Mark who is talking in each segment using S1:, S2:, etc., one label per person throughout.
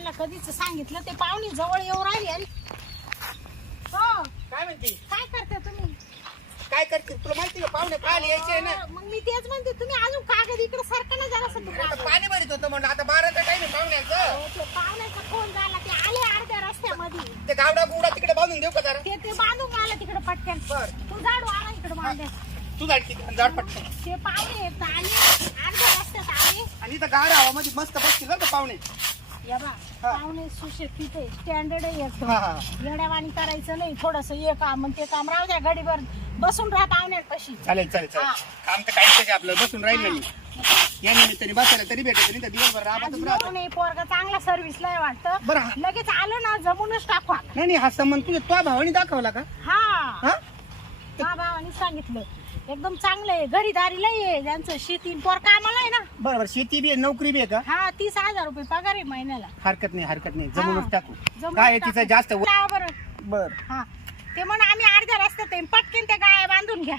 S1: त्यांना कधीच सांगितलं ते पाहुणे जवळ येऊ राहिले आणि हो
S2: काय म्हणते
S1: काय करता तुम्ही
S2: काय करते तुला माहिती का पाहुणे पाहिले यायचे ना
S1: मग मी तेच म्हणते तुम्ही अजून कागद इकडे सारखं ना जरा
S2: आता पाणी भरीत होतं म्हणलं आता 12चा टाइम आहे पाहुण्याचं
S1: ते पाहुण्याचा फोन झाला ते आले अर्ध्या रस्त्यामध्ये
S2: ते गावडा गुवडा तिकडे बांधून देऊ का जरा
S1: ते बांधून आला तिकडे पटकन
S2: बर
S1: तू झाडू आला इकडे बांधे
S2: तू झाड किती झाड पटकन
S1: ते पाहुणे येत आले अर्ध्या रस्त्यात आले
S2: आणि इथं गार हवामध्ये मस्त बसतील ना पाहुणे
S1: या बा पाहुणे सुशिक्षित आहे स्टँडर्ड आहे एकदम
S2: हा हा
S1: येड्यावाणी करायचं नाही थोडस हे काम आणि ते काम राहू द्या गाडीवर बसून राहा पाहुण्यापाशी
S2: चालेल चालेल चालेल काम तर काहीच आपलं बसून राहिलं नाही या निमित्ताने बसायला तरी भेटायचं नाही तर दिवसभर राहतच राहतो
S1: नाही पोरगा चांगला सर्व्हिसला आहे वाटतं
S2: बरं
S1: लगेच आलं ना जमूनच टाकू आता.
S2: नाही नाही हा संबंध तुझ्या तो भावाने दाखवला का
S1: हा
S2: हा
S1: हा भावानी सांगितलं एकदम चांगलं आहे घरीदारीला आहे त्यांचं शेती पोर कामाला आहे ना
S2: बरोबर शेती बी आहे नोकरी बी आहे का
S1: हा 30,000 रुपये पगार आहे महिन्याला
S2: हरकत नाही जमूनच टाकू
S1: जमूनच
S2: काय आहे
S1: टाकू.
S2: तिचं जास्त
S1: लावा बरं
S2: बर
S1: हा ते म्हण आम्ही अर्ध्या रस्त्यात आहे पटकन त्या गाया बांधून घ्या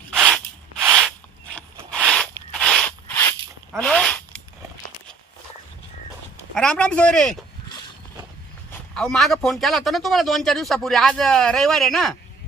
S2: हॅलो राम राम सोयरे अहो माग फोन केला होता ना तुम्हाला 2-4 दिवसापूर्वी आज रविवार आहे ना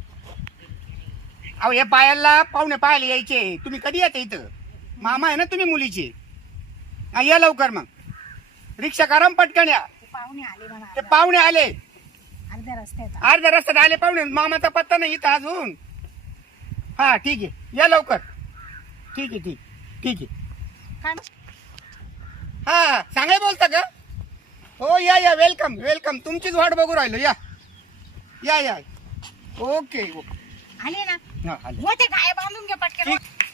S2: अहो हे पायाला पाहुणे पाहायला यायचे तुम्ही कधी येते इथं मामा आहे ना तुम्ही मुलीचे हा या लवकर मग रिक्षा करा न पटकन या
S1: ते पाहुणे आले म्हणा
S2: ते पाहुणे आले
S1: अर्ध्या रस्त्यात
S2: अर्ध्या रस्त्यात आले पाहुणे मामाचा पत्ता नाही इथं अजून हा ठीक आहे या लवकर ठीक आहे ठीक आहे
S1: काय
S2: हा सांगाय बोलता का हो या वेलकम तुमचीच वाट बघू राहिलो या ओके
S1: आले ना
S2: हा, आले.
S1: हो ते गाया बांधून घ्या पटकन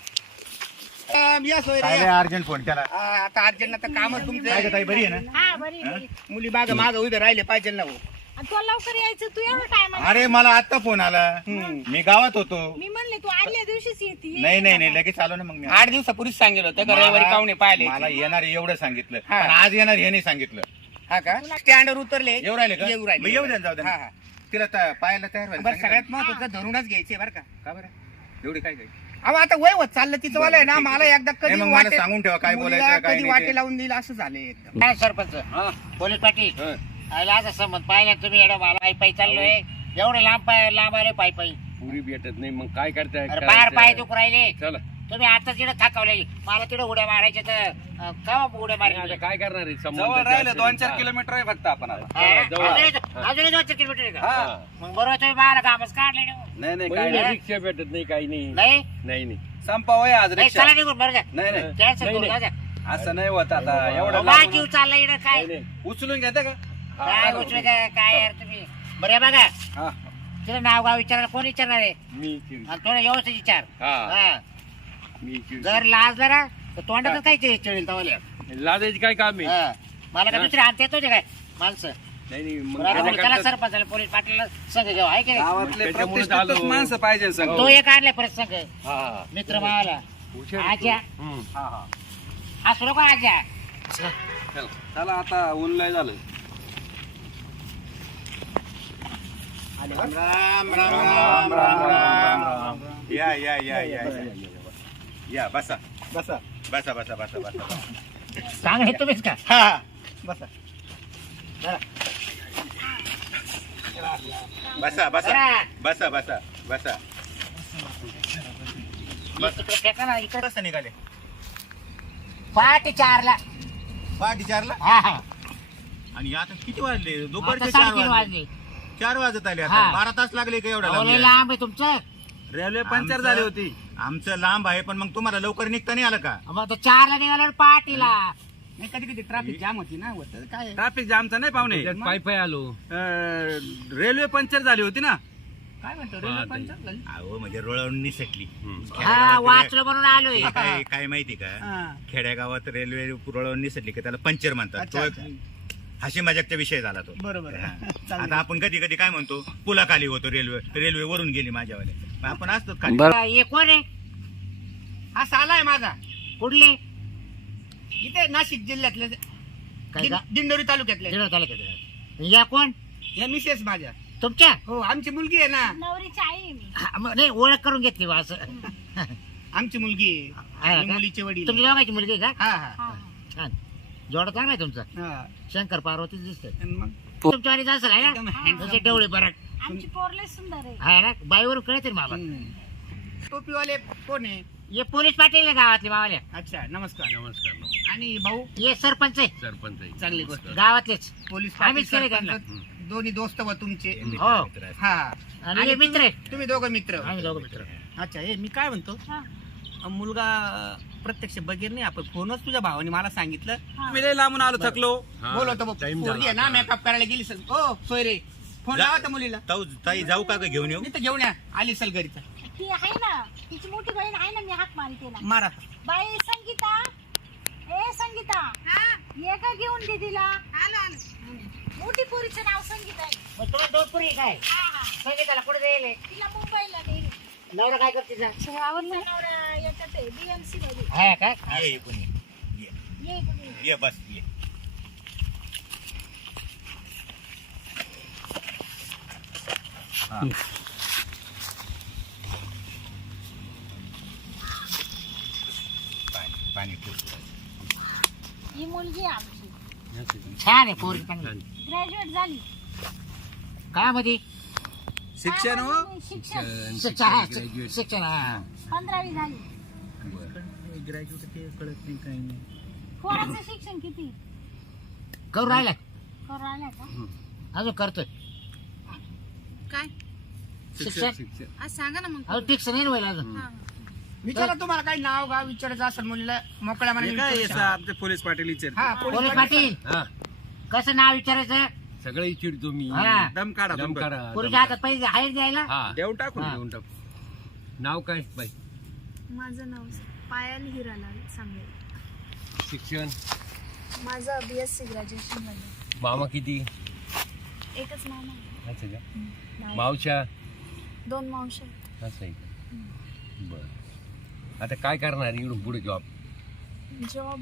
S2: या सोय
S3: काय अर्जंट फोन केला
S2: आता अर्जंट आता कामच
S3: काय
S2: तुमचं
S3: ग ताई बरी आहे ना
S1: हा बरी बरी
S2: मुली माग उभे राहिले पाहिजे ना हो
S1: आणि तुला लवकर यायचं तू एवढं टाइम
S3: अरे मला आता फोन आला मी गावात होतो
S1: मी म्हणले तू आदल्या दिवशीच येते
S3: नाही लगेच आलो ना मग मी
S2: 8 दिवसापूर्वीच सांगितलं होतं का रविवारी पाहुणे पाहिले
S3: मला येणार आहे एवढं सांगितलं
S2: हा.
S3: पण आज येणार हे नाही सांगितलं
S2: हा का स्टँडवर उतरले
S3: येऊ राहिले का
S2: येऊ राहिले
S3: मग येऊ द्या जाऊ द्या
S2: हा,
S3: ना.
S2: हा.
S3: तिला पाहायला तयार व्हायला
S2: बरं
S3: सांगितलं.
S2: सगळ्यात महत्वाचं धरूनच घ्यायचे बरं का
S3: का बरं एवढी काय
S2: अहो आता वय होत चाललं तिचं वाला आहे ना
S3: ठीक आहे.
S2: मला एकदा कधी
S3: नाही, मग मला सांगून ठेवा काय
S2: मुलीला
S3: बोलायचं, काय
S2: कधी
S3: नाही
S2: वाटे
S3: ते.
S2: लावून दिलं असं झाले एकदम
S4: काय सरपंच पोलीस पाटील आयला असं संबंध पाहिला तुम्ही एवढं मला पायी चाललोय एवढे लांब आले पायी
S5: पुरी भेटत नाही मग काय करताय
S4: अरे बाहेर पाय दुख राहिले
S5: चला
S4: तुम्ही आता तिकडे थकवले मला तिकडे उड्या मारायचे तर केव्हा उड्या
S5: आता
S4: मारायचे
S5: काय करणार आहे
S6: जवळ राहिलं 2-4 किलोमीटर आहे फक्त आपण आता
S4: अजून 2 किलोमीटर आहे का
S6: हा.
S4: मग बरोबर तुम्ही मला कामच काढले ना.
S6: नाही नाही काय
S5: पहिले
S6: नाही
S5: रिक्षा भेटत नाही काही नाही
S4: नाही
S5: नाही
S6: संपावय आज
S4: नाही,
S6: रिक्षा
S4: चला निघून बरं
S6: नाही नाही
S4: कॅन्सल
S5: नाही,
S4: करू
S5: नाही.
S4: जा.
S6: असं नाही होत आता एवढं
S4: माझा
S6: लांबून-
S4: जीव चालला इकडे काय
S5: नाही
S6: उचलून घेते का
S4: काय उचलू काय यार तुम्ही बरं हे बघा
S6: हा
S4: तिला नाव गाव विचारायला कोण विचारणार आहे
S5: मी
S4: आणि थोडं व्यवस्थित विचार
S5: हा
S4: हा.
S5: मी
S4: जर लाजला ना तर तोंडातच काही चळेल तवाले
S5: लादायची काय काम आहे
S4: मला का दुसरे आणते येतो काय माणसं
S5: नाही नाही मग
S4: बरं, आता
S5: काय
S4: त्याला
S5: करतात?
S4: सरपंचाला पोलीस पाटील संघ घेऊ आहे की नाही
S6: गावातले
S5: त्याच्यामुळेच
S6: प्रतिष्ठितच
S5: आलो.
S6: माणसं पाहिजे संग
S4: तो एक आणलाय परत संघ
S5: हा
S4: मित्र मावाला
S5: हुशार आहे
S4: आज्या
S5: तू. हम्म.
S6: हा हा
S4: हा सुरू का आज्या
S6: चला चला आता ऊन लय झालं
S3: राम. या बसा
S2: बसा
S4: सांग हे तुम्हीच का
S2: हा बसा
S3: बसा
S4: तिकडे फेका ना इकडे
S3: कसं निघाले
S4: पहाटे 4ला
S3: पहाटे 4ला
S4: हा हा
S3: आणि आता किती वाजले
S4: आता
S3: दुपारचे
S4: 3:30
S3: 4
S4: वाजले
S3: 4 वाजत आले
S4: हा.
S3: आता 12 तास लागले का एवढा
S4: अहो,
S3: लांब
S4: लय
S3: यायला?
S4: लांब आहे तुमचं
S6: रेल्वे पंक्चर झाली होती
S3: आमचं लांब आहे पण मग तुम्हाला लवकर निघता नाही आलं का
S4: मग तो 4ला निघाला पहाटेला
S2: नाही कधी ट्रॅफिक जाम होती ना होत काय
S6: ट्रॅफिक जामचा नाही पाहुणे
S5: त्याच्यात पायी आलो
S6: रेल्वे पंक्चर झाली होती ना
S2: काय म्हणतो रेल्वे पंक्चर झाली?
S3: अहो म्हणजे रोळवून निसटली
S4: हा वाचलो म्हणून आलोय
S3: काय माहिती का
S2: हा.
S3: खेड्यागावात रेल्वे रुळवून निसटली की त्याला पंक्चर म्हणतात
S2: अच्छा,
S3: तो
S2: अच्छा.
S3: एक हशी मजाकचा विषय झाला तो
S2: बरोबर
S3: हा.
S2: चालेल.
S3: आता आपण कधी कधी काय म्हणतो पुलाखाली होतो रेल्वे वरून गेली माझ्यावाले मग आपण असतो खाली
S4: हे कोण आहे
S2: हा साला आहे माझा
S4: कुठले
S2: इथे नाशिक जिल्ह्यातले
S4: काय का?
S2: दिंडोरी तालुक्यातले
S4: दिलं तालुक्यात. या कोण
S2: या मिसेस माझ्या
S4: तुमच्या
S2: हो आमची मुलगी आहे ना
S1: नवरीची आई आहे मी
S4: हा, मग नाही ओळख करून घेतली बा असं
S2: आमची मुलगी
S4: हा
S2: आहे आणि
S4: का?
S2: मुलीचे वडील
S4: तुमची दोघांची मुलगी आहे का
S2: हा हा
S1: हा.
S4: छान जोड चांगला आहे तुमचा.
S2: हा.
S4: शंकर पार्वती दिसते
S2: आणि मग
S4: तुमच्या वाणीच असेल आहे
S2: एकदम
S4: ना,
S2: handsome.
S4: जसे डवळे बरं
S1: आमची पोरले सुंदर आहे.
S4: आहे ना, बाईवरून कळते ना बाबा.
S2: टोपीवाले कोण आहे?
S4: हे पोलीस पाटील आहे गावातले मावाले.
S2: अच्छा नमस्कार.
S5: नमस्कार
S2: आणि भाऊ
S4: हे सरपंच आहे
S5: सरपंच आहे.
S2: चांगली गोष्ट.
S4: गावातलेच.
S2: पोलीस पाटील,
S4: आम्हीच केले
S2: सरपंच, दोन्ही दोस्त व तुमचे.
S4: हो.
S2: हा.
S4: आणि हे मित्र आहे.
S2: तुम्ही दोघं मित्र.
S4: आम्ही दोघं मित्र.
S7: अच्छा हे मी काय म्हणतो
S1: हा.
S7: मुलगा प्रत्यक्ष बघेल नाही आपण फोनच तुझ्या भावाने मला सांगितलं.
S6: मी लय लांबून आलो थकलो.
S2: बोलवतो भाऊ. पोरगी आहे ना मेकअप करायला गेली सर. ओ सोयरे फोन लावा त्या मुलीला.
S3: ताई जाऊ का ग घेऊन येऊ?
S2: मी तर घेऊन या आली सल घरी तर.
S1: ती आहे ना, तिची मोठी बहीण आहे ना, मी हाक मारते ना.
S7: मारा
S1: बाई संगीता, ए संगीता, ये का घेऊन दे तिला. मोठी पोरीचं नाव संगीता आहे.
S4: मग तुला दोन पुरी काय
S1: हा हा,
S4: संगीताला कुठे जाईल?
S1: तिला मुंबईला नेली.
S4: नवरा काय करते जा?
S1: आवडलं नवरा याच्यात आहे, BMC मध्ये.
S4: आहे काय?
S3: ये इकडून ये.
S1: ये इकडे.
S3: ये बस ये. पाणी ठेव.
S1: ही मुलगी आहे आमची,
S4: छान आहे पोरी चांगली.
S1: ग्रॅज्युएट झाली.
S4: काय मध्ये?
S6: शिक्षण हो.
S1: शिक्षण
S4: शिक्षण हा.
S1: 15वी झाली.
S7: कळत नाही काही नाही.
S1: पोराचं शिक्षण किती
S4: करू राहिला
S1: करू राहिला का?
S4: अजून करतोय
S8: काय
S4: शिक्षण.
S8: आज सांगा ना मग.
S4: अजून फिक्स नाही व्हायला अजून.
S2: विचारा तुम्हाला काही नाव गाव विचारायचं असेल मुलीला मोकळ्या
S6: हे
S2: मनाने
S6: काय
S2: विचारू
S6: हे
S2: शकता.
S6: आमचे पोलीस पाटील विचार.
S2: हा
S4: पोलीस पाटील
S5: हा
S4: कसं नाव विचारायचं?
S5: सगळे चिडतो मी.
S4: हा.
S6: दम काढा
S5: दम
S6: तुमचा.
S5: काढा,
S4: पोरीच्या
S5: दम
S4: हातात पैसे आहे द्यायला.
S5: काढा. हा
S6: देऊन टाकून
S4: हा.
S5: देऊन टाकू. नाव काय बाई?
S8: माझं नाव पायल हिरालाल सांगेल.
S5: शिक्षण?
S8: माझं BSc ग्रॅज्युएशन झालं.
S5: मामा किती?
S8: एकच मामा आहे.
S5: असं का?
S8: नाव.
S5: मावशा?
S8: 2 मावशी.
S5: असं आहे का? बर. आता काय करणार इकडून पुढे जॉब?
S8: जॉब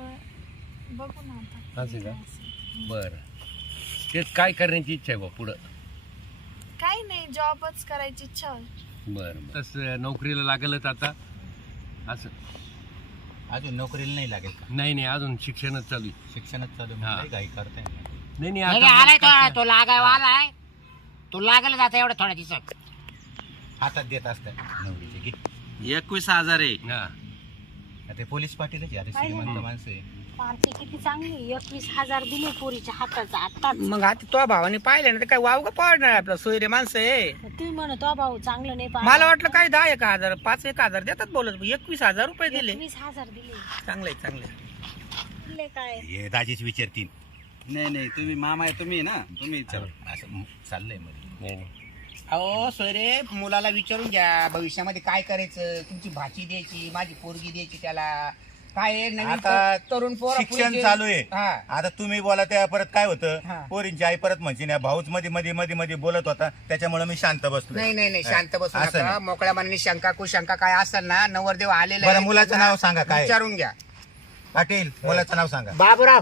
S8: बघू ना आता.
S5: असं का? बर. तेच काय करण्याची इच्छा आहे बा पुढं?
S8: काही नाही, जॉबच करायची इच्छा आहे.
S5: बर. तसं नोकरीला लागलच आता असं?
S3: अजून नोकरीला नाही लागेल का?
S5: नाही नाही अजून शिक्षणच चालू आहे.
S3: शिक्षणात चालू
S5: हा.
S3: आहे, काही करताय ना.
S5: नाही नाही
S4: नाही, नाही, आलाय
S5: आता
S4: तो लागायला आलाय. तो लागायला जाता एवढं थोड्या दिवसात.
S3: हातात देत असतात नवरीचे घे.
S6: 21,000 आहे.
S5: हा.
S3: ते पोलीस पाटीलच आहे, आता श्रीमंत माणसं आहे.
S1: पार्टी किती चांगली. 21,000 दिले पोरीच्या हाताचा आताच.
S7: मग आता तुझ्या भावाने पाहिलं ना तर काय वाव का पाडणार आपला सोयरे माणसं आहे.
S1: तुम्ही म्हणतो भाऊ चांगलं नाही
S7: मला वाटलं काय 10,000 5,000 देतात बोलत 21,000 रुपये दिले.
S1: 21,000 दिले.
S7: चांगले चांगले.
S1: दिले काय?
S3: हे दाजीच विचारतील.
S6: नाही नाही तुम्ही मामा आहे तुम्ही ना तुम्ही विचार.
S3: असं चाललंय मध्ये.
S5: नाही नाही
S2: अहो सोयरे मुलाला विचारून घ्या भविष्यामध्ये काय करायचं. तुमची भाची द्यायची, माझी पोरगी द्यायची, त्याला काय आहे, नवीन
S3: आता
S2: तरुण पोरं
S3: शिक्षण
S2: पुढे-
S3: चालू आहे.
S2: हा.
S3: आता तुम्ही बोला त्या परत काय
S2: हा.
S3: होतं, पोरींची आई परत म्हणजे ना भाऊच मध्ये मध्ये मध्ये मध्ये बोलत होता, त्याच्यामुळे मी शांत बसलो.
S2: नाही नाही नाही शांत बसू
S3: असं
S2: नका.
S3: नाही.
S2: मोकळ्या मनाने शंका कुशंका काय असेल ना, नवरदेव आलेला
S3: बरं,
S2: आहे,
S3: मुलाचं
S2: त्याचा
S3: नाव सांगा काय?
S2: विचारून घ्या.
S3: पाटील मुलाचं नाव सांगा.
S4: बाबूराव.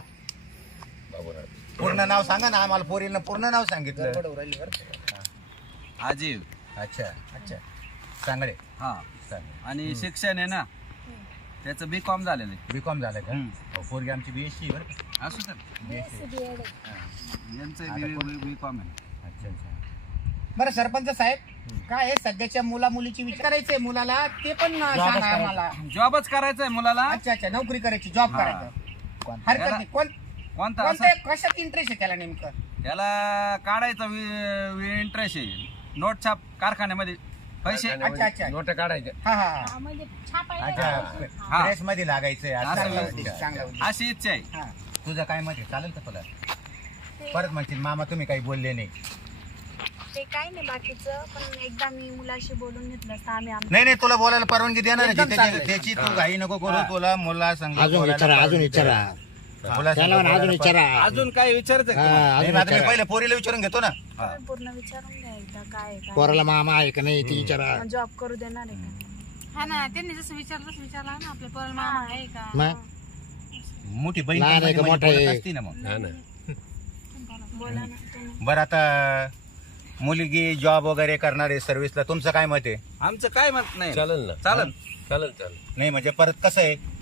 S3: पूर्ण नाव सांगा ना आम्हाला. पोरीनं पूर्ण नाव सांगितलं.
S2: गडबड होऊ राहिली बरं का.
S6: आजीव.
S3: अच्छा अच्छा सांगडे.
S6: हा. आणि शिक्षण आहे ना त्याचं B.Com झालेलं आहे.
S3: B.Com झालं का? हो, पोरगी आमची BSc बरं का?
S6: असू तर यांचं B.Com आहे.
S3: अच्छा अच्छा.
S2: बरं सरपंच साहेब, काय आहे सध्याच्या मुला मुलीची विचार करायचंय मुलाला, ते पण सांगा आम्हाला.
S6: जॉबच करायचा आहे मुलाला.
S2: अच्छा अच्छा, नोकरी करायची, जॉब
S6: हा.
S2: करायचं, हरकत नाही.
S6: कोणता
S2: कोणत्या
S6: असं
S2: कशात इंटरेस्ट आहे त्याला नेमकं?
S6: त्याला काढायचा इंटरेस्ट आहे. नोट छाप कारखान्यामध्ये पैसे.
S2: अच्छा, अच्छा.
S5: नोटा काढायच्या.
S2: हा हा
S1: हा, म्हणजे छापायला
S3: अच्छा
S1: जायचं.
S6: हा.
S3: प्रेस मध्ये लागायचंय.
S6: असं
S3: अच्छा,
S2: चांगला
S6: आहे.
S2: उद्देश,
S3: अच्छा.
S2: चांगला उद्देश.
S6: अशी इच्छा आहे.
S2: हा.
S3: तुझं काय मत आहे? चालेल का तुला? परत म्हणतील मामा तुम्ही काही बोलले नाही.
S8: ते काही नाही बाकीचं, पण एकदा मी मुलाशी बोलून घेतलं असतं आम्ही
S3: नाही नाही, तुला बोलायला परवानगी देणार आहे.
S2: एकदम
S3: त्याची
S2: चांगलं आहे.
S3: त्याची तू घाई नको करू. तुला मुला संग
S4: अजून
S3: बोलायला
S4: विचारा अजून
S3: परवानगी
S4: विचारा.
S3: दे. मुला संग
S4: त्याला म्हणा, अजून
S3: बोलायला
S4: विचारा.
S6: अजून काय विचारायचं का तुम्हाला?
S4: हा,
S3: नाही,
S4: अजून
S3: आता मी
S4: विचारा.
S3: पहिले पोरीला विचारून घेतो ना.
S8: तुम्ही पूर्ण विचारून घ्या एकदा काय आहे,
S4: पोराला मामा आहे का नाही ती विचारा.
S8: काय जॉब करू देणार आहे का. हा ना, त्यांनी जसं विचारलं तसं विचारला ना आपल्या पोराला मामा आहे का.
S4: मग
S3: मोठी बहीण
S4: लहान आहे
S3: मध्ये
S4: का
S3: मध्ये
S4: मोठा
S3: बोलत
S4: आहे?
S3: असती ना मग.
S5: हा ना.
S8: बोला ना तुम्ही.
S3: बरं, आता मुलगी जॉब वगैरे करणार आहे सर्व्हिसला, तुमचं काय मत आहे?
S6: आमचं काय मत नाही.
S5: चालेल ना.
S6: चालेल.
S5: चालेल चालेल.
S3: नाही म्हणजे परत कसं आहे,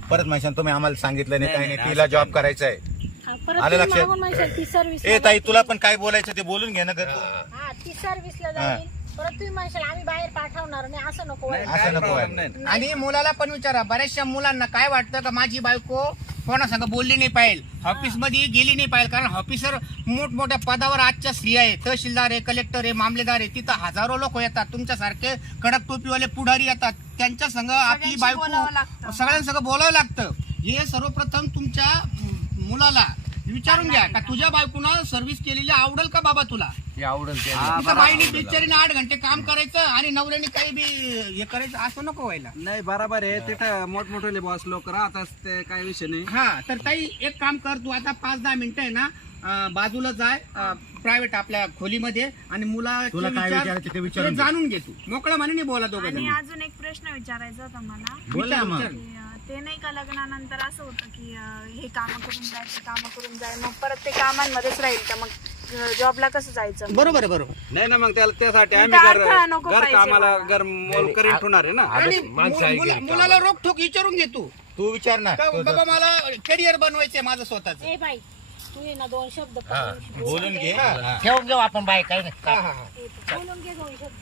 S3: परत म्हणशान तुम्ही आम्हाला सांगितलं नाही काही नाही, तिला जॉब करायचा आहे.
S1: हा, परत
S3: आलं
S1: तुम्ही
S3: लक्षात?
S1: मागून म्हणशाल ती सर्व्हिस
S3: ए ताई तुला पण काय बोलायचं ते बोलून घे ना ग तू.
S1: हा ती सर्व्हिसला जाईल. परत तुम्ही म्हणशाल आम्ही बाहेर पाठवणार नाही, असं नको व्हायला.
S3: असं नको
S6: प्रॉब्लेम
S3: व्हायला.
S6: नाही.
S2: आणि मुलाला पण विचारा, बऱ्याचशा मुलांना काय वाटतं का माझी बायको कोणासंग बोलली नाही पाहिजे, ऑफिस मध्ये गेली नाही पाहिजे, कारण ऑफिसर मोठमोठ्या पदावर आजच्या स्त्रिया आहे, तहसीलदार आहे, कलेक्टर आहे, मामलेदार आहे, तिथं हजारो लोक येतात, तुमच्यासारखे कडक टोपीवाले पुढारी येतात, त्यांच्या संग आपली
S8: बोलावं
S2: बायको
S8: लागतं.
S2: सगळ्यांसंग बोलावं लागतं. हे सर्वप्रथम तुमच्या मुलाला विचारून घ्या का तुझ्या बायकोना सर्व्हिस केलेली आवडेल का बाबा तुला.
S5: ते आवडेल ते
S2: तुझ्या बाईने बिचारीने 8 घंटे काम करायचं आणि नवऱ्याने काही बी हे करायचं, असं नको व्हायला.
S6: नाही बरोबर आहे, तिथं मोठमोठे बॉस लोक राहतात, ते काही विषय नाही.
S2: हा तर ताई एक काम कर, तू आता 5-10 मिनिटं आहे ना बाजूला जाय प्रायव्हेट आपल्या खोलीमध्ये आणि
S3: तुला काय विचारायचं ते विचारून घे.
S2: जाणून घे, तू मोकळ्या मनाने बोला दोघं
S8: आणि
S2: जण.
S8: अजून एक प्रश्न विचारायचा होता मला
S3: बोल ना मग.
S8: की ते नाही का लग्नानंतर असं होतं की हे कामं करून जाय ते कामं करून जाय, मग परत ते कामांमध्येच राहील तर मग जॉबला कसं जायचं?
S2: बरोबर आहे, बरोबर.
S6: नाही ना, मग त्यासाठी
S8: इथं
S6: आम्ही
S8: अडथळा नको
S6: घर
S8: पाहिजे
S6: कामाला
S8: मला.
S6: घर मोल करीन ठेवणार आहे ना.
S2: आणि
S5: माणसं आहे की
S2: मुलाला रोखोक विचारून घे तू
S3: तू विचार ना
S2: का बाबा मला करिअर बनवायचंय माझं स्वतःच.
S1: ए बाई तू ये ना 2 शब्द
S3: बोलून घे.
S4: ठेवून घेऊ आपण बाई काही नाही.
S1: बोलून घे 2 शब्द.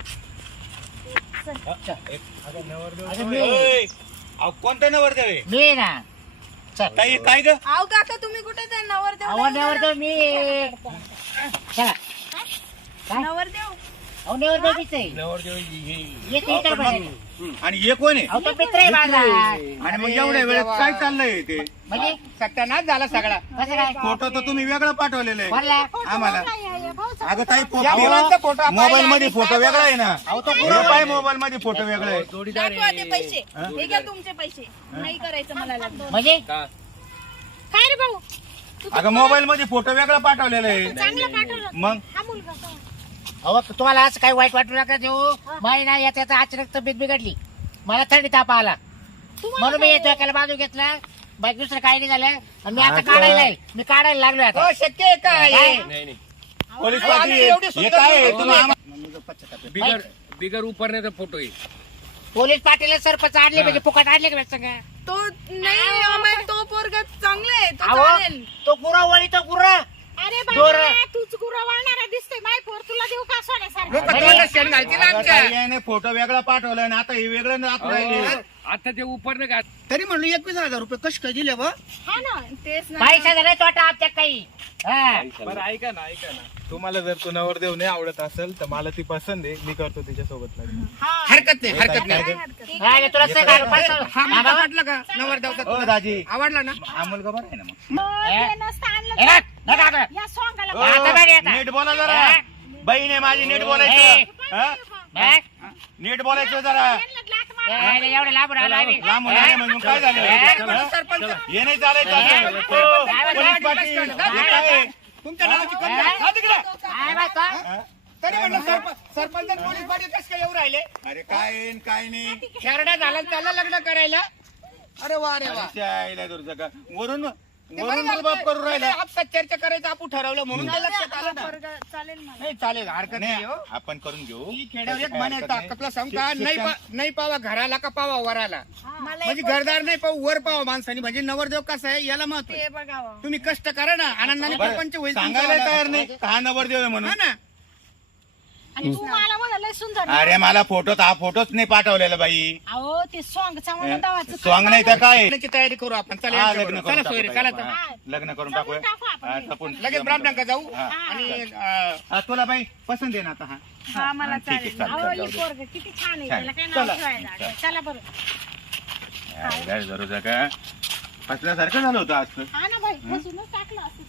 S3: ओय, अहो, कोणता नवरदेव आहे?
S4: मी ना चल
S3: ताई काय ग?
S8: अहो काका तुम्ही कुठे ते नवरदेव
S4: आवडण्यावर तर मी चला
S8: नवरदेव
S4: आवडण्यावर मीच आहे येते इतर बसायला.
S3: आणि हे कोण आहे?
S4: अहो तो मित्र आहे माझा.
S3: आणि मग एवढ्या वेळेत काय चाललंय ते?
S4: म्हणजे
S2: सत्यानाश झाला सगळा.
S4: कसं काय
S3: फोटो तर तुम्ही वेगळा पाठवलेला आहे
S4: बोलला
S3: आम्हाला.
S1: भाऊ
S3: अगं ताई
S2: या मुलांचा फोटो आपण
S3: मोबाईल मध्ये
S2: आणि
S3: फोटो वेगळा आहे ना. हे पाय मोबाईल मध्ये फोटो वेगळा आहे.
S8: दाखवा ते पैसे, हे घ्या तुमचे पैसे, नाही करायचं मला लग्न.
S4: म्हणजे
S1: काय रे भाऊ
S3: अगं मोबाईल मध्ये फोटो वेगळा पाठवलेला आहे.
S1: चांगलं पाठवलं.
S3: मग
S1: हा मुलगा का?
S4: अहो तुम्हाला असं काही वाईट वाटू नका देऊ. माही ना याचा अचानक तब्येत बिघडली, मला थंडी ताप आला म्हणून मी येतोय त्याला बाजू घेतला, बाकी दुसरं काही नाही झालं. आणि मी आता काढायला लागलोय आता.
S2: हो, शक्य आहे का हे?
S5: नाही नाही
S3: पोलीस
S2: अहो,
S3: पाटील
S2: आम्ही एवढे
S3: हे
S2: सुंदर
S3: काय आहे?
S2: मुलं
S3: तुम्ही
S2: तुम्ही-
S5: बिगर बिगर उपरण्याचा फोटो आहे.
S4: पोलीस पाटील सरपंच आणले म्हणजे फुकट आणले का सगळं.
S8: तो नाही आम्हाला तो पोरगा चांगला आहे, तो
S4: अहो
S8: चालेल.
S4: तो गुरा वळी तो गुरा
S1: अरे
S4: दोर.
S1: बाबा तूच गुरा वाळणारा दिसतोय. माय पोर तुला देऊ का सोन्यासारखं?
S2: लोकं तोंडात शेण घालतील
S3: अगं
S2: आमच्या.
S3: ताई, याने फोटो वेगळा पाठवलाय आणि आता हे वेगळं दाखवून राहिले.
S5: आता ते उपरनं का
S2: तरी म्हणलं 21,000 रुपये कष्ट काय दिले बा.
S1: हा ना.
S8: तेच ना.
S4: पैसा नाही तोटा आमच्या काही. हा.
S9: बरं ऐका ना तुम्हाला जर तो नवरदेव नाही आवडत असेल तर मला ती पसंत आहे, मी करतो तिच्यासोबत लग्न.
S2: हरकत नाही, हरकत नाही.
S4: हा, तुला सगळं पैसा-
S2: हा मुलगा वाटला का नवरदेवचा
S3: ओ
S2: तुला?
S3: दाजी
S2: आवडला ना?
S3: हा मुलगा बरा आहे ना मग.
S1: मग
S4: हे?
S1: ते नसतं आणलं
S4: हे
S1: तर-
S4: राख, हे राख.
S1: या सोंगाला
S3: ओ,
S4: आता बघ आता.
S3: नीट बोला जरा.
S4: हा?
S3: बहीण आहे माझी, नीट
S4: ए.
S3: बोलायचं. हा?
S4: बघ.
S3: नीट बोलायचं जरा.
S1: लाथ मार.
S4: हे, एवढं लांबून आलो आम्ही.
S3: लांब होणार आहे म्हणून काय झालं? हा?
S2: सरपंच
S3: हे नाही चालायचं असं. ओ, पोलीस पाटील हे काय आहे?
S2: तुमच्या नावाची कंप्लेंट. जा तिकडे.
S4: काय बात का?
S2: हा? तरी म्हणलं सरपंच आणि पोलीस पाटील कसं काय येऊ राहिले?
S3: अरे काय आहे न काय नाही.
S2: खेरडा झाला त्याला लग्न करायला. अरे वा रे वा.
S3: त्या आईला दुर्जा का. वरून
S2: ते बरं झालं
S3: बाप करू राहिला.
S2: ते आपसात चर्चा करायचं आपण ठरवलं म्हणून ते लक्षात आलं ना.
S8: पोरगा चालेल मला.
S2: नाही चालेल, हरकत नाही
S3: नाही
S2: हो.
S3: आपण करून घेऊ.
S2: ही खेड्यावर एक
S3: काय
S2: म्हण
S3: हरकत
S2: येतं,
S3: नाही.
S2: आपला सांगू का, नाही पावा घराला का पावा वराला.
S8: मला
S2: म्हणजे घरदार नाही पाहू, वर पावा माणसाने. म्हणजे नवरदेव कसं आहे याला महत्व आहे.
S8: ते बघावं.
S2: तुम्ही कष्ट करा ना, आनंदाने
S3: बरं,
S2: प्रपंच होईल
S3: सांगायला
S2: तुमचा.
S3: तयार नाही का हा नवरदेव आहे म्हणून.
S2: हा ना.
S1: आणि तू मला म्हणाल सुंदर.
S3: अरे मला हा फोटोच नाही पाठवलेला बाई.
S1: अहो ते सॉंग चांगलं दावाचं.
S3: सॉंग नाही तर काय.
S2: लग्नाची तयारी करू आपण. चला
S3: हा,
S2: यांच्याबरोबर.
S3: लग्न
S2: चला
S3: करून
S2: सोयरे,
S3: टाकू
S2: चला
S3: ताई.
S2: तर.
S3: हा, लग्न करून टाकूया.
S1: टाकू आपण.
S3: हा, तपून
S2: लगेच ब्राह्मणांका जाऊ
S3: हा.
S2: आणि
S3: हा, तुला बाई पसंत आहे ना आता.
S8: हा मला
S3: ठीक आहे,
S8: चालेल.
S3: चालेल,
S1: अहो
S3: जाऊ
S1: ही
S3: दे.
S1: पोरग किती छान आहे.
S3: छान.
S1: त्याला काय नाव
S2: चला.
S1: ठेवायला. चला बरं.
S3: काय जरूर का फसल्यासारखं झालं होतं आज तर.
S1: हा ना भाई बसूनच टाकलं असं.